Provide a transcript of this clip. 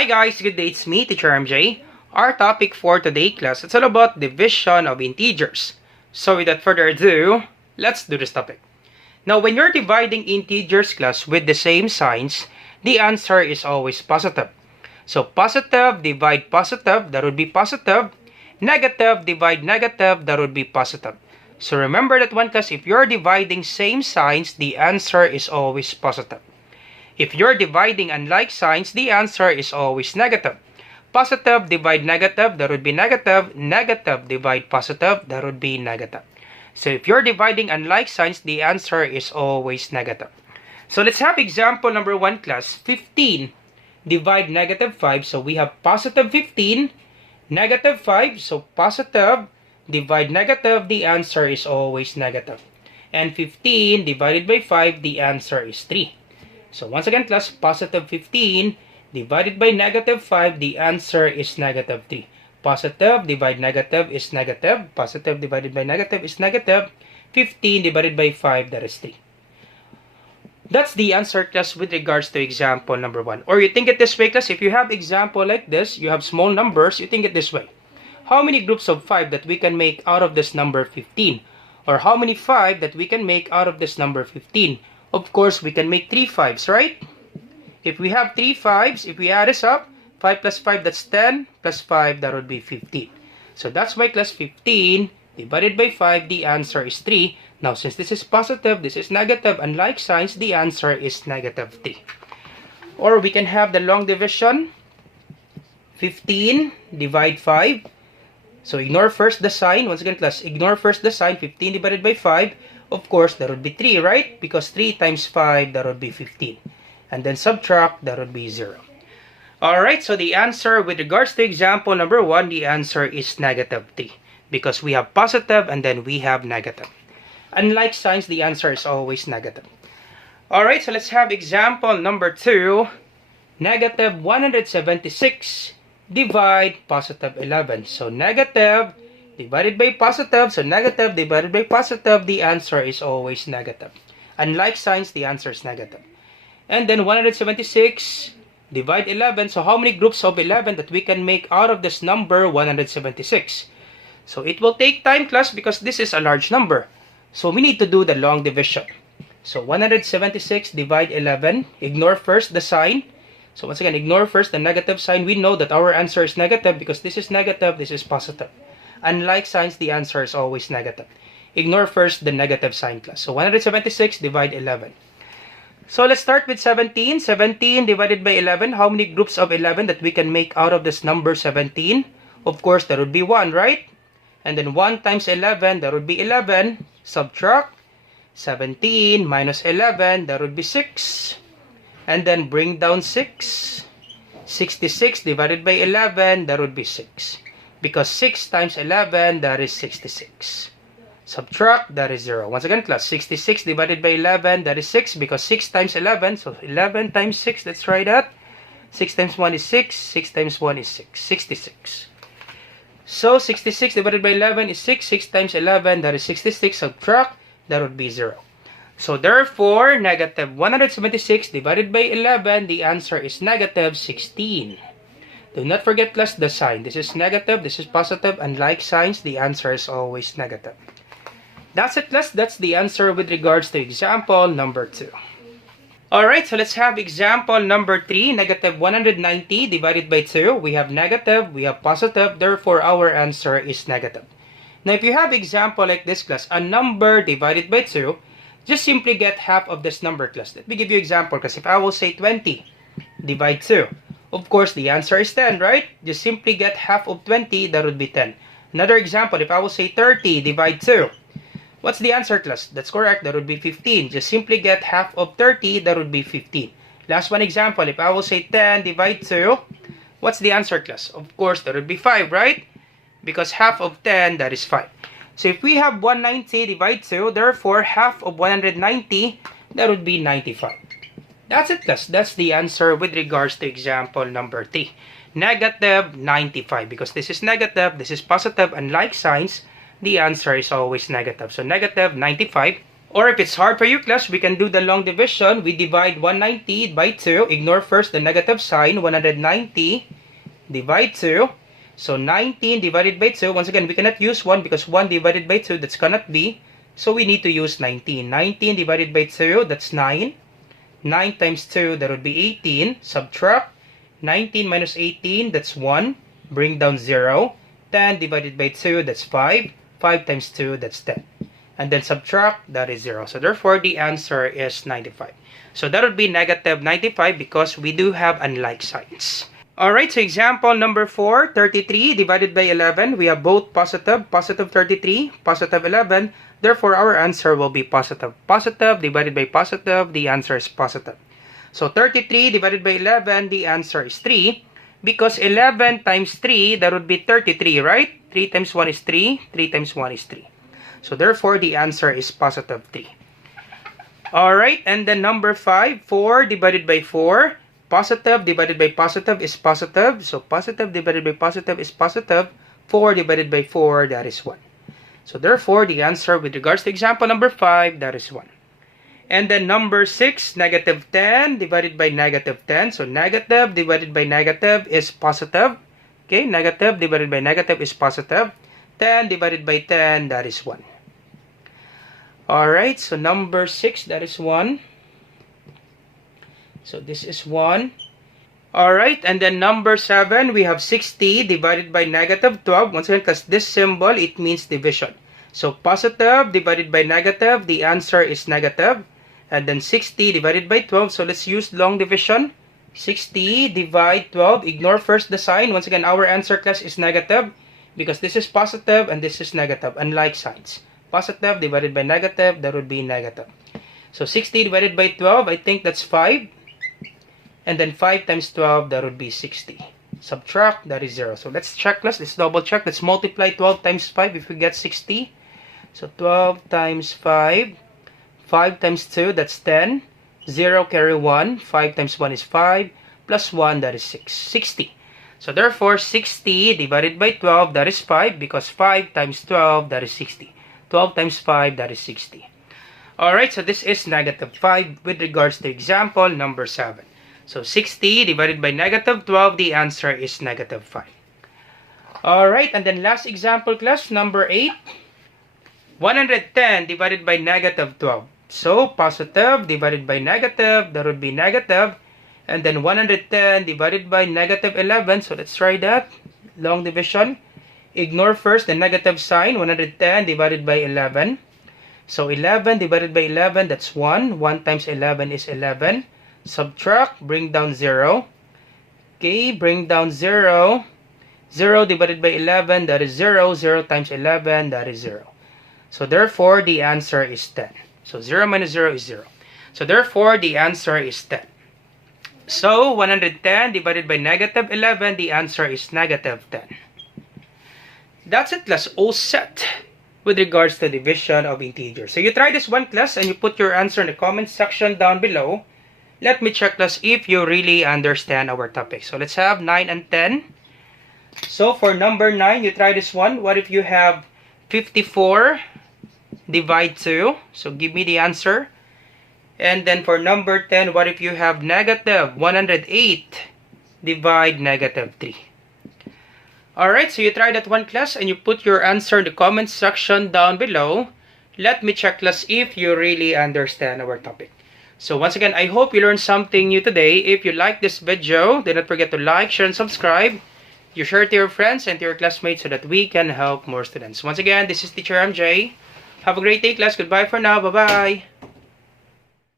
Hi guys, good day, it's me, Teacher MJ. Our topic for today class, it's all about division of integers. So without further ado, let's do this topic. Now when you're dividing integers class with the same signs, the answer is always positive. So positive divide positive, that would be positive. Negative divide negative, that would be positive. So remember that one class, if you're dividing same signs, the answer is always positive. If you're dividing unlike signs, the answer is always negative. Positive divide negative, that would be negative. Negative divide positive, that would be negative. So if you're dividing unlike signs, the answer is always negative. So let's have example number 1 class. 15 divide negative 5. So we have positive 15, negative 5. So positive divide negative, the answer is always negative. And 15 divided by 5, the answer is 3. So once again class, positive 15 divided by negative 5, the answer is negative 3. Positive divide negative is negative. Positive divided by negative is negative. 15 divided by 5, that is 3. That's the answer class with regards to example number 1. Or you think it this way class, if you have example like this, you have small numbers, you think it this way. How many groups of 5 that we can make out of this number 15? Or how many 5 that we can make out of this number 15? Of course, we can make 3 5s, right? If we have 3 5s, if we add this up, 5 plus 5, that's 10, plus 5, that would be 15. So that's why class 15 divided by 5, the answer is 3. Now, since this is positive, this is negative, unlike signs, the answer is negative 3. Or we can have the long division, 15 divide 5. So ignore first the sign. Once again class, ignore first the sign. 15 divided by 5. Of course, that would be 3, right? Because 3 times 5, that would be 15. And then subtract, that would be 0. Alright, so the answer with regards to example number 1, the answer is negative 3. Because we have positive and then we have negative. Unlike signs, the answer is always negative. Alright, so let's have example number 2. Negative 176 divide positive 11. So negative divided by positive, so negative divided by positive, the answer is always negative. Unlike signs, the answer is negative. And then 176 divide 11, so how many groups of 11 that we can make out of this number 176? So it will take time class because this is a large number. So we need to do the long division. So 176 divide 11, ignore first the sign. So once again, ignore first the negative sign. We know that our answer is negative because this is negative, this is positive. Unlike signs, the answer is always negative. Ignore first the negative sign class. So 176 divide 11. So let's start with 17. 17 divided by 11. How many groups of 11 that we can make out of this number 17? Of course, that would be 1, right? And then 1 times 11, that would be 11. Subtract 17 minus 11, that would be 6. And then bring down 6. 66 divided by 11, that would be 6. Because 6 times 11, that is 66. Subtract, that is 0. Once again, class, 66 divided by 11, that is 6. Because 6 times 11, so 11 times 6, let's try that. 6 times 1 is 6. 6 times 1 is 6. 66. So 66 divided by 11 is 6. 6 times 11, that is 66. Subtract, that would be 0. So therefore, negative 176 divided by 11, the answer is negative 16. Do not forget class the sign. This is negative, this is positive. Unlike signs, the answer is always negative. That's it class. That's the answer with regards to example number 2. Alright, so let's have example number 3. Negative 190 divided by 2. We have negative, we have positive. Therefore, our answer is negative. Now, if you have example like this class, a number divided by 2, just simply get half of this number class. Let me give you example because if I will say 20 divide 2, of course the answer is 10, right? Just simply get half of 20, that would be 10. Another example, if I will say 30 divide 2, what's the answer class? That's correct, that would be 15. Just simply get half of 30, that would be 15. Last one example, if I will say 10 divide 2, what's the answer class? Of course, that would be 5, right? Because half of 10, that is 5. So if we have 190 divide 2, therefore half of 190, that would be 95. That's it class. That's the answer with regards to example number 3. Negative 95. Because this is negative, this is positive. Unlike signs, the answer is always negative. So negative 95 Or if it's hard for you, class, we can do the long division. We divide 190 by 2. Ignore first the negative sign. 190 divide 2. So 19 divided by 2. Once again, we cannot use 1 because 1 divided by 2, that's cannot be. So we need to use 19. 19 divided by 2, that's 9. 9 times 2, that would be 18. Subtract. 19 minus 18, that's 1. Bring down 0. 10 divided by 2, that's 5. 5 times 2, that's 10. And then subtract, that is 0. So therefore, the answer is 95. So that would be negative 95 because we do have unlike signs. Alright, so example number 4, 33 divided by 11. We have both positive, positive 33, positive 11. Therefore, our answer will be positive. Positive divided by positive, the answer is positive. So 33 divided by 11, the answer is 3. Because 11 times 3, that would be 33, right? 3 times 1 is 3, 3 times 1 is 3. So therefore, the answer is positive 3. Alright, and then number 5, 4 divided by 4. Positive divided by positive is positive. So positive divided by positive is positive. 4 divided by 4, that is 1. So therefore, the answer with regards to example number 5, that is 1. And then number 6, negative 10 divided by negative 10. So negative divided by negative is positive. Okay, negative divided by negative is positive. 10 divided by 10, that is 1. Alright, so number 6, that is 1. So this is 1. Alright, and then number 7, we have 60 divided by negative 12. Once again, because this symbol, it means division. So positive divided by negative, the answer is negative. And then 60 divided by 12. So let's use long division. 60 divide 12. Ignore first the sign. Once again, our answer, class, is negative. Because this is positive and this is negative. Unlike signs. Positive divided by negative, that would be negative. So 60 divided by 12, I think that's 5. And then 5 times 12, that would be 60. Subtract, that is 0. So let's check, class. Let's double check. Let's multiply 12 times 5 if we get 60. So 12 times 5. 5 times 2, that's 10. 0 carry 1. 5 times 1 is 5. Plus 1, that is 6. 60. So therefore, 60 divided by 12, that is 5. Because 5 times 12, that is 60. 12 times 5, that is 60. Alright, so this is negative 5 with regards to example number 7. So 60 divided by negative 12, the answer is negative 5. Alright, and then last example, class, number 8. 110 divided by negative 12. So positive divided by negative, that would be negative. And then 110 divided by negative 11. So let's try that. Long division. Ignore first the negative sign. 110 divided by 11. So 11 divided by 11, that's 1. 1 times 11 is 11. Subtract, bring down 0. Okay, bring down 0. 0 divided by 11, that is 0. 0 times 11, that is 0. So therefore, the answer is 10. So 0 minus 0 is 0. So therefore, the answer is 10. So 110 divided by negative 11, the answer is negative 10. That's it, class. All set with regards to division of integers. So you try this one, class, and you put your answer in the comment section down below. Let me check, class, if you really understand our topic. So let's have 9 and 10. So for number 9, you try this one. What if you have 54 divide 2? So give me the answer. And then for number 10, what if you have negative 108 divide negative 3? Alright, so you try that one, class, and you put your answer in the comment section down below. Let me check, class, if you really understand our topic. So once again, I hope you learned something new today. If you like this video, do not forget to like, share, and subscribe. You share it to your friends and to your classmates so that we can help more students. Once again, this is Teacher MJ. Have a great day, class. Goodbye for now. Bye-bye.